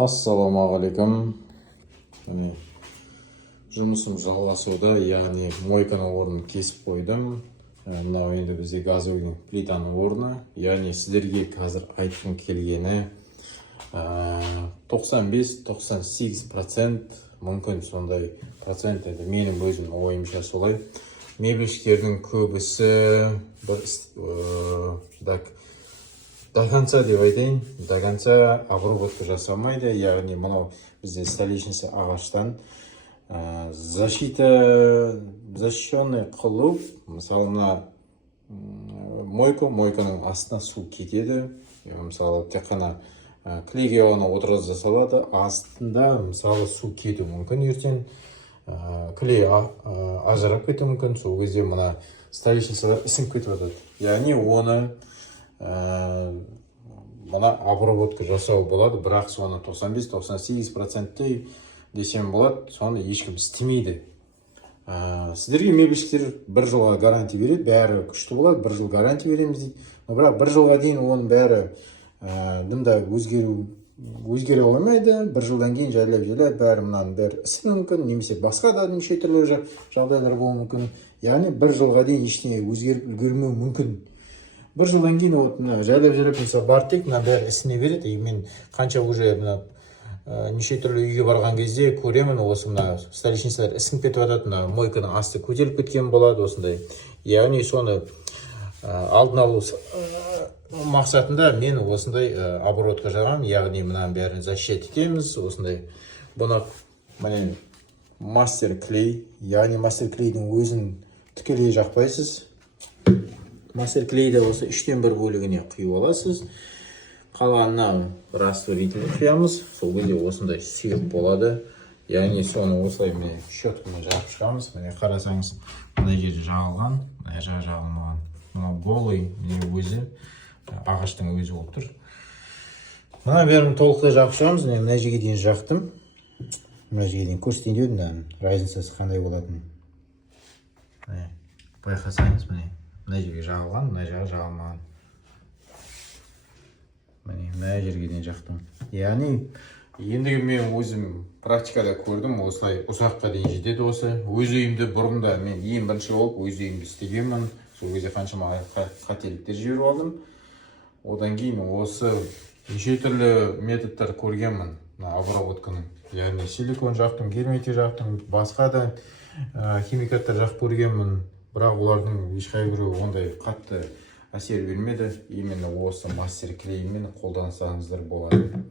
Ассалаумағалейкум. Міне, жұмысым жалғасуда, яғни мойканың орнын кесіп қойдым. Мынау енді бізде газовый плитаның орны. Яғни сіздерге қазір айтқым келгені 95-98% мүмкін сондай процент, енді менің өзім ойымша солай. Мебельштердің көбісі до конца деп айтайын, до конца обработка жасамайды, яғни мынау бізде столешница ағаштан защищенный қылып, мысалы мына мойканың астына су кетеді, мысалы тек қана клейге оны отырғызып жасалады, астында мысалы су кетуі мүмкін, ертең клей ажырап кетуі мүмкін, сол кезде мына столешницалар ісініп кетіп жатады. Яғни оны мына обработка жасау болады, бірақ соны 95-98% десем болады, соны ешкім істемейді. Сіздерге мебельшілер бір жылға гарантия береді, бәрі күшті болады, бір жыл гарантия береміз дейді. Бірақ бір жылға дейін оның бәрі дымда өзгере қоймайды, бір жылдан кейін жайлап бәрі мынаның бәрі ісі мүмкін, немесе басқа да неше түрлі жағдайлар болуы мүмкін. Яғни бір жылға дейін ештеңе өзгеріп үлгермеуі мүмкін. Бір жылдан кейін жайлап мысалы бар тек мына бәрі ісіне береді. Мен қанша уже неше түрлі үйге барған кезде көремін, осы мына столешницалар ісініп кетіп жатады, мына мойканың асты көтеріліп кеткен болады осындай. Яғни соны алдын алу мақсатында мен осындай оборотқа жағам, яғни мынаның бәрін защита етеміз, осындай. Бұны міне мастер клей, яғни мастер клейдің өзін тікелей жақпайсыз. Мастер клейді осы 3/1 бөлігіне құйып аласыз. Қалғанына растворитель құямыз. Сол кезде осындай сұйық болады. Яғни соны осылай міне щеткамен жағып шығамыз. Міне қарасаңыз, мына жері жағылған, мына жағы жағылмаған. Мына голый өзі ағаштың өзі болып тұр. Мына бәрін толықтай жағып шығамыз. Мына жерге дейін жақтым. Мына жерге дейін көрсетейін дедім, разницасы қандай болатын. Байқасаңыз, міне мына жерге жағылған, мына жағы жағылмаған. Мына жерге дейін жақтым. Яғни ендігі мен өзім практикада көрдім, осылай ұзаққа дейін жетеді осы. Өз үйімді бұрында мен ең бірінші болып өз үйімді істегенмін. Сол кезде қаншама қателіктер жіберіп алдым. Одан кейін осы неше түрлі методтар көргенмін обработканың. Яғни силикон жақтым, герметик жақтым, басқа да химикаттар жақып көргенмін. Бірақ олардың ешқайбірі ондай қатты әсер бермеді. Именно осы мастер клеймен қолдансаңыздар болады.